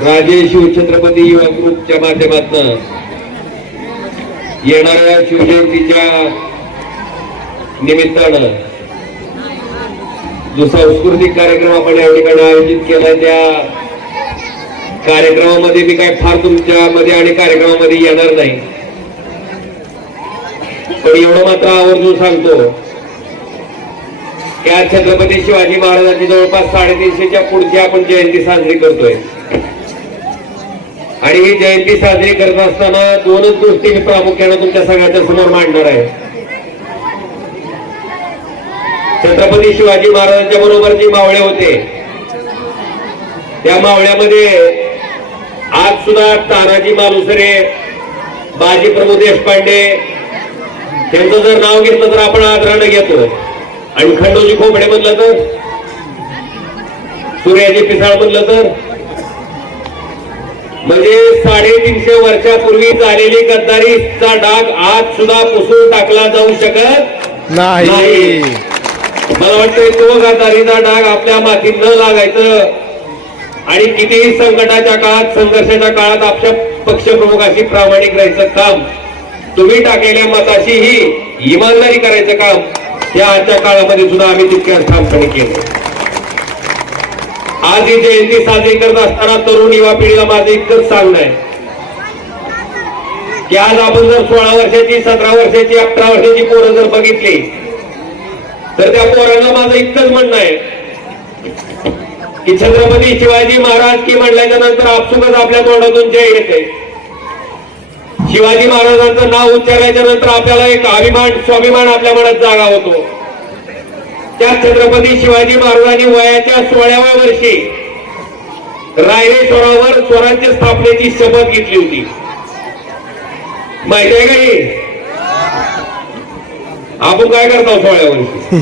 राजे शिवछत्रपती युवा ग्रुपच्या माध्यमातून येणाऱ्या शिवजयंतीच्या निमित्तानं जो सांस्कृतिक कार्यक्रम आपण या ठिकाणी आयोजित केला, त्या कार्यक्रमामध्ये मी काय फार तुमच्या मध्ये आणि कार्यक्रमामध्ये येणार नाही, पण एवढं मात्र आवर्जून सांगतो की आज छत्रपती शिवाजी महाराजांची जवळपास 350च्या पुढची आपण जयंती साजरी करतोय. आणि ही जयंती साजरी करत असताना दोनच गोष्टी मी प्रामुख्याने तुमच्या सगळ्यांच्या समोर मांडणार आहे. छत्रपती शिवाजी महाराजांच्या बरोबर जे मावळे होते, त्या मावळ्यामध्ये आज सुद्धा तानाजी मालुसरे, बाजी प्रभू देशपांडे त्यांचं जर नाव घेतलं तर आपण आदरानं घेतो. आणि खंडोजी खोपडे म्हणलं तर, सूर्याजी पिसाळ म्हणलं तर, म्हणजे 350 वर्षापूर्वी झालेली गद्दारीचा डाग आज सुद्धा पुसून टाकला जाऊ शकत नाही. मला वाटतंय तो गद्दारीचा डाग आपल्या मातीत न लागायचं आणि कितीही संकटाच्या काळात, संघर्षाच्या काळात आपल्या पक्षप्रमुखाशी प्रामाणिक राहायचं काम, तुम्ही टाकलेल्या मताशी ही इमानदारी करायचं काम या आजच्या काळामध्ये सुद्धा आम्ही तितक्याच ठामपणे केलं. आज ही जयंती साजरी करत असताना तरुण युवा पिढीला माझं इतकंच सांगणं आहे की आज आपण जर 16 वर्षाची, 17 वर्षाची, 18 वर्षाची पोरं जर बघितली तर त्या पोरांना माझं इतकंच म्हणणं आहे की छत्रपती शिवाजी महाराज की म्हणल्याच्या नंतर आपसुकच आपल्या तोंडातून जय येते. शिवाजी महाराजांचं नाव उच्चारल्याच्या नंतर आपल्याला एक अभिमान, स्वाभिमान आपल्या मनात जागा होतो. त्या छत्रपती शिवाजी महाराजांनी वयाच्या 16व्या वर्षी रायरेश्वरावर स्वराज्य स्थापनेची शपथ घेतली होती. माहिती आहे का ही? आपण काय करतो 16व्या वर्षी?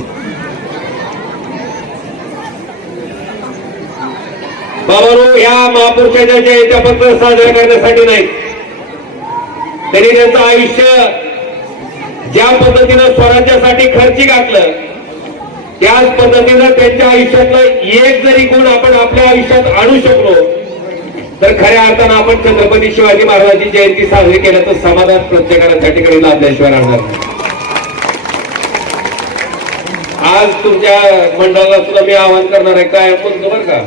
बाबांनो, या महापुरुषाच्या जयंत्या फक्त साजऱ्या करण्यासाठी नाही, त्यांनी त्यांचं आयुष्य ज्या पद्धतीनं स्वराज्यासाठी खर्ची घातलं, त्याच पद्धतीनं त्यांच्या आयुष्यातलं एक जरी गुण आपण आपल्या आयुष्यात आणू शकलो तर खऱ्या अर्थानं आपण छत्रपती शिवाजी महाराजांची जयंती साजरी केल्याचं समाधान प्रत्येकाला त्या ठिकाणी लाभल्याशिवाय राहणार नाही. आज तुमच्या मंडळाला सुद्धा मी आवाहन करणार आहे, काय म्हणतो बरं का,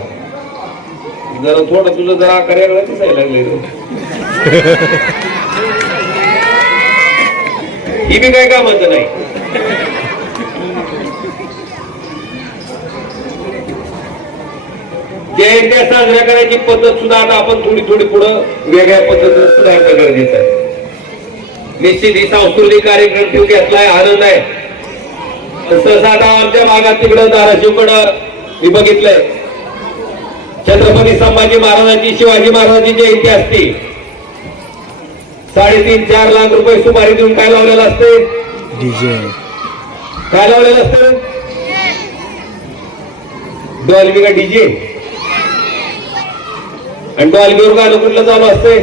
जरा थोडं तुझं जरा आकार वेगळा दिसायला लागले, ही बी काय कामाचं नाही. जयंत्या साजऱ्या करायची पद्धत सुद्धा आता आपण थोडी थोडी पुढं वेगळ्या पद्धतीने सुधारणं गरजेचं आहे. निश्चित ही सांस्कृतिक कार्यक्रम घेतलाय, आनंद आहे. तसं आता आमच्या भागात तिकडं धाराशिवकडं मी बघितलंय, छत्रपती संभाजी महाराजांची, शिवाजी महाराजांची जयंती असते, 3.5-4 लाख रुपये सुपारी देऊन काय लावलेलं असते? डीजे. काय लावलेलं असतं? डॉल्बी का डीजे? आणि डॉल्बीवर गाणं कुठलं चालू असते?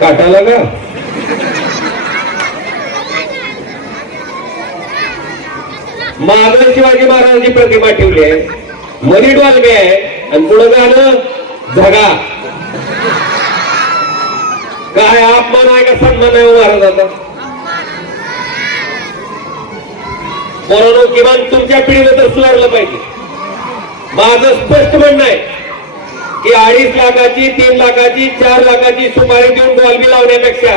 काटाला का? मागं शिवाजी महाराजांची प्रतिमा ठेवली आहे, मनी डॉल्बी आहे आणि पुढं गाणं झगा. काय अपमान आहे का सन्मान आहे महाराजांचा? बरोबर, किमान तुमच्या पिढीला तर सुधारलं पाहिजे. माझं स्पष्ट म्हणणं आहे की 2.5 लाखाची, 3 लाखाची, 4 लाखाची सुपारी देऊन डॉल्बी लावण्यापेक्षा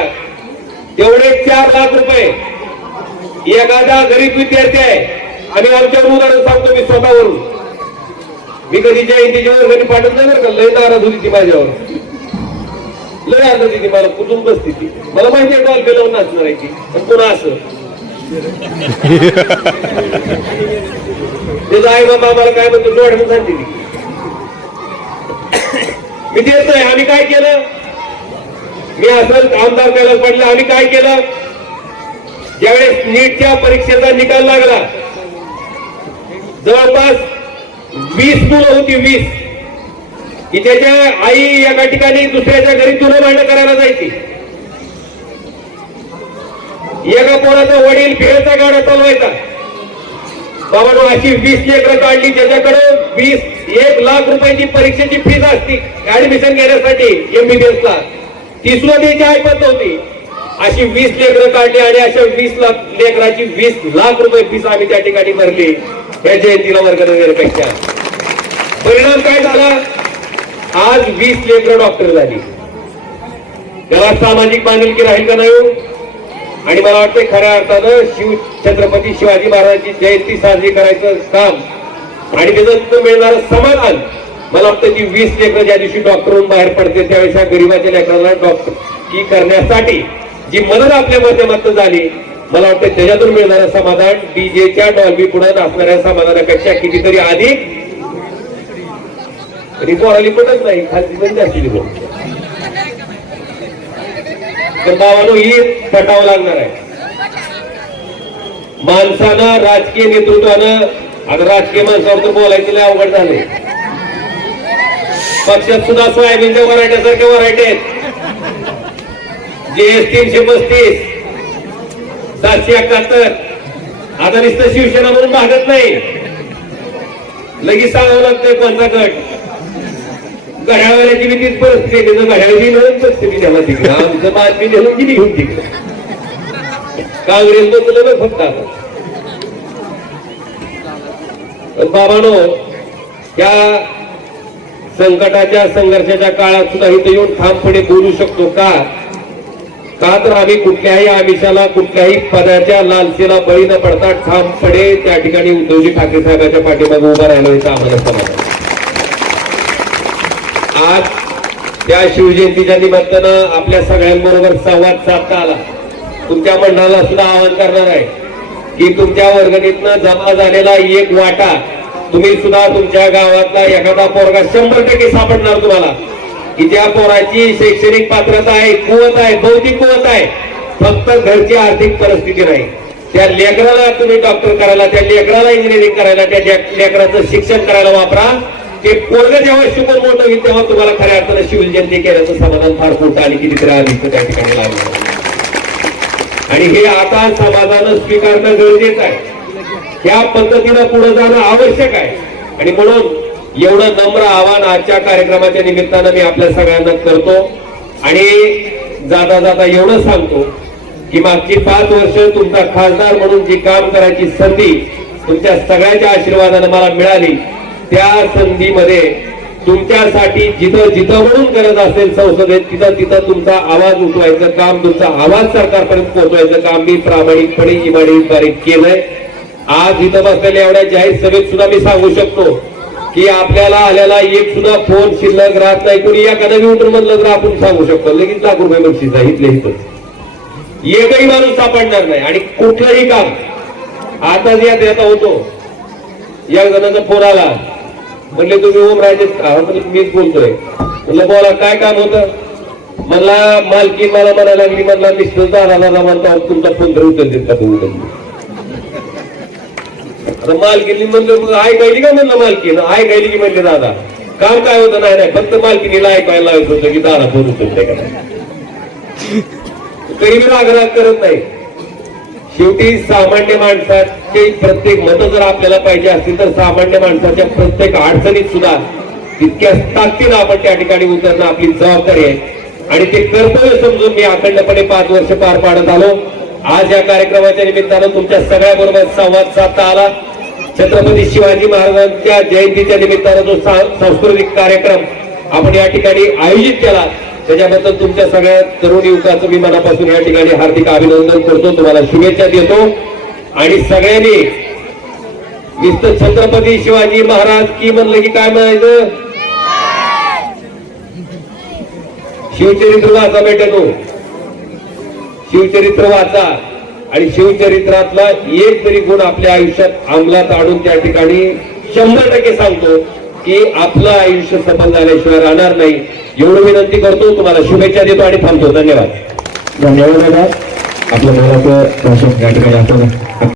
तेवढे 4 लाख रुपये एखादा गरीब विद्यार्थी आहे, आणि आमच्यावर उदाहरण सांगतो मी स्वतःवरून, मी कधी जयंतीच्या वर्गाने पाठवत नाही बरं का, लय नाराज होती ती माझ्यावर, लय आनंद ती मला कुठून बसती ती, मला माहिती आहे डॉल्बी लावून नाचणार आहे ती, पण पुन्हा असं त्याचा आई बाबा आम्हाला काय म्हणतो जोडणं सांगते ती, मी देत नाही. आम्ही काय केलं, मी असं आमदार त्याला पडलं, आम्ही काय केलं, ज्यावेळेस नीटच्या परीक्षेचा निकाल लागला, जवळपास 20 मुलं होती, 20 की त्याच्या आई एका ठिकाणी दुसऱ्याच्या घरी धुणं भांडण करायला जायची. एका पोराचा वडील भेळचा गाडा चालवायचा, बाबांनो अशी 20 लेकरं काढली ज्याच्याकडे 1 लाख रुपयाची परीक्षेची फीस असती ऍडमिशन घेण्यासाठी MBBS ला, ती सुद्धा द्यायची ऐपत नव्हती. अशी 20 लेकरं काढली आणि अशा 20 लाख लेकराची 20 लाख रुपये फीस आम्ही त्या ठिकाणी भरली या जयंतीला वर्ग देण्यापेक्षा. परिणाम काय झाला? आज 20 लेकरं डॉक्टर झाली. त्याला सामाजिक बांधिलकी राहील का नाही? आणि मला वाटतं खऱ्या अर्थानं छत्रपती शिवाजी महाराजांची जयंती साजरी करायचं काम आणि त्याचं मिळणारं समाधान, मला वाटतं की 20 लेकरं ज्या दिवशी डॉक्टरहून बाहेर पडते त्यावेळेस ह्या गरीबाच्या लेकरांना डॉक्टरकी करण्यासाठी जी मदत आपल्या माध्यमातून झाली, मला वाटतं त्याच्यातून मिळणारं समाधान डीजेच्या डॉल्बी पुढे असणाऱ्या समाधानापेक्षा कितीतरी अधिक पोराली पडत नाही. खालची पण जास्ती दिवस तर भावानो ही पटावं लागणार आहे. माणसानं राजकीय नेतृत्वानं, आता राजकीय माणसावर तर बोलायचं लय अवघड झालंय. पक्षात सुद्धा सोयाबीनच्या व्हरायट्यासारख्या व्हरायटी आहेत. GS 335, 771, आता नुसतं शिवसेना म्हणून भागत नाही, लगेच सांगावं लागतंय कोणता गट. घड्याळवाल्याची बी तीच परिस्थिती, त्याचं घड्याळ बी नव्हतं परिस्थिती त्याला तिकडे, आमचं बातमी नेऊन गेली घेऊन तिकडे. काँग्रेस बदललं फक्त आता. बाबांनो, त्या संकटाच्या संघर्षाच्या काळात सुद्धा इथे येऊन ठामपणे बोलू शकतो का? तर आम्ही कुठल्याही आमिषाला, कुठल्याही पदाच्या लालसेला बळी न पडता ठामपणे त्या ठिकाणी उद्धवजी ठाकरे साहेबांच्या पाठीमागे उभा राहिलो याचं आम्हाला समाधान. आज त्या शिवजयंतीच्या निमित्तानं आपल्या सगळ्यांबरोबर संवाद साधता आला. तुमच्या मंडळाला सुद्धा आवाहन करणार आहे की तुमच्या वर्गणीतनं जमा झालेला एक वाटा तुम्ही सुद्धा तुमच्या गावातला एखादा पोरगा 100% सापडणार तुम्हाला की ज्या पोराची शैक्षणिक पात्रता आहे, कुवत आहे, बौद्धिक कुवत आहे, फक्त घरची आर्थिक परिस्थिती नाही. त्या लेकराला तुम्ही डॉक्टर करायला, त्या लेकराला इंजिनिअरिंग करायला, त्या लेकराचं शिक्षण करायला वापरा. ते पोरग जेव्हा शिकून मोठं होईल तेव्हा तुम्हाला खऱ्या अर्थानं शिवजयंती केल्याचं समाधान फार मोठं आणि कितीतरी आधीच त्या ठिकाणी लागलं. आणि हे आता समाजानं स्वीकारणं गरजेचं आहे. त्या पद्धतीनं पुढे जाणं आवश्यक आहे. आणि म्हणून एवढं नम्र आवाहन आजच्या कार्यक्रमाच्या निमित्तानं मी आपल्या सगळ्यांना करतो. आणि जाता जाता एवढं सांगतो की मागची 5 वर्ष तुमचा खासदार म्हणून जी काम करायची संधी तुमच्या सगळ्यांच्या आशीर्वादानं मला मिळाली, त्या संधीमध्ये तुमच्यासाठी जिथं जिथं म्हणून गरज असेल संसदेत तिथं तिथं तुमचा आवाज उठवायचं काम, तुमचा आवाज सरकारपर्यंत पोहोचवायचं काम मी प्रामाणिकपणे इमानदारीने केलंय. आज इथं बसलेल्या एवढ्या जाहीर सभेत सुद्धा मी सांगू शकतो की आपल्याला आलेला एक सुद्धा फोन शिल्लक राहत नाही. कोणी एखादा उठून म्हणलं तर आपण सांगू शकतो लगेच लाख रुपये बक्षीस आहे इथले इथं. एकही माणूस सापडणार नाही. आणि कुठलंही काम आता देता होतो, या जणांचा फोन आला, म्हणले तुम्ही ओमराजे मीच बोलतोय. म्हणलं बोला काय काम होतं? मला मालकी मला म्हणायला लागली, म्हणला निश्चित दादा म्हणता तुमचा फोन तर उचलते का तू? आता मालकीने म्हणलं ऐकायली का? म्हणलं मालकीनं ऐकायली की म्हणले दादा काम काय होतं? नाही नाही, फक्त मालकीनीला ऐकायला लावत होतं की दादा फोन उचलते का. तरी मी रागराग करत नाही. शेवटी सामान्य माणसाचे प्रत्येक मत जर आपल्याला पाहिजे असतील तर सामान्य माणसाच्या प्रत्येक अडचणीत सुद्धा तितक्या ताकदीनं आपण त्या ठिकाणी उतरणं आपली जबाबदारी आहे. आणि ते कर्तव्य समजून मी अखंडपणे 5 वर्ष पार पाडत आलो. आज या कार्यक्रमाच्या निमित्तानं तुमच्या सगळ्याबरोबर संवाद साधता आला. छत्रपती शिवाजी महाराजांच्या जयंतीच्या निमित्तानं जो सांस्कृतिक कार्यक्रम आपण या ठिकाणी आयोजित केला त्याच्याबद्दल तुमच्या सगळ्या तरुण युवकांचं मी मनापासून या ठिकाणी हार्दिक अभिनंदन करतो. तुम्हाला शुभेच्छा देतो. आणि सगळ्यांनी नुसतं छत्रपती शिवाजी महाराज की म्हणलं की काय म्हणायचं? शिवचरित्र वाचा भेटतो. शिवचरित्र वाचा आणि शिवचरित्रातला एक तरी गुण आपल्या आयुष्यात अंमलात आणून त्या ठिकाणी 100% सांगतो की आपलं आयुष्य सफल झाल्याशिवाय राहणार नाही. एवढं विनंती करतो. तुम्हाला शुभेच्छा देतो आणि थांबतो. धन्यवाद. धन्यवाद दादा. आपल्या मुलाचं भाषण या ठिकाणी आपण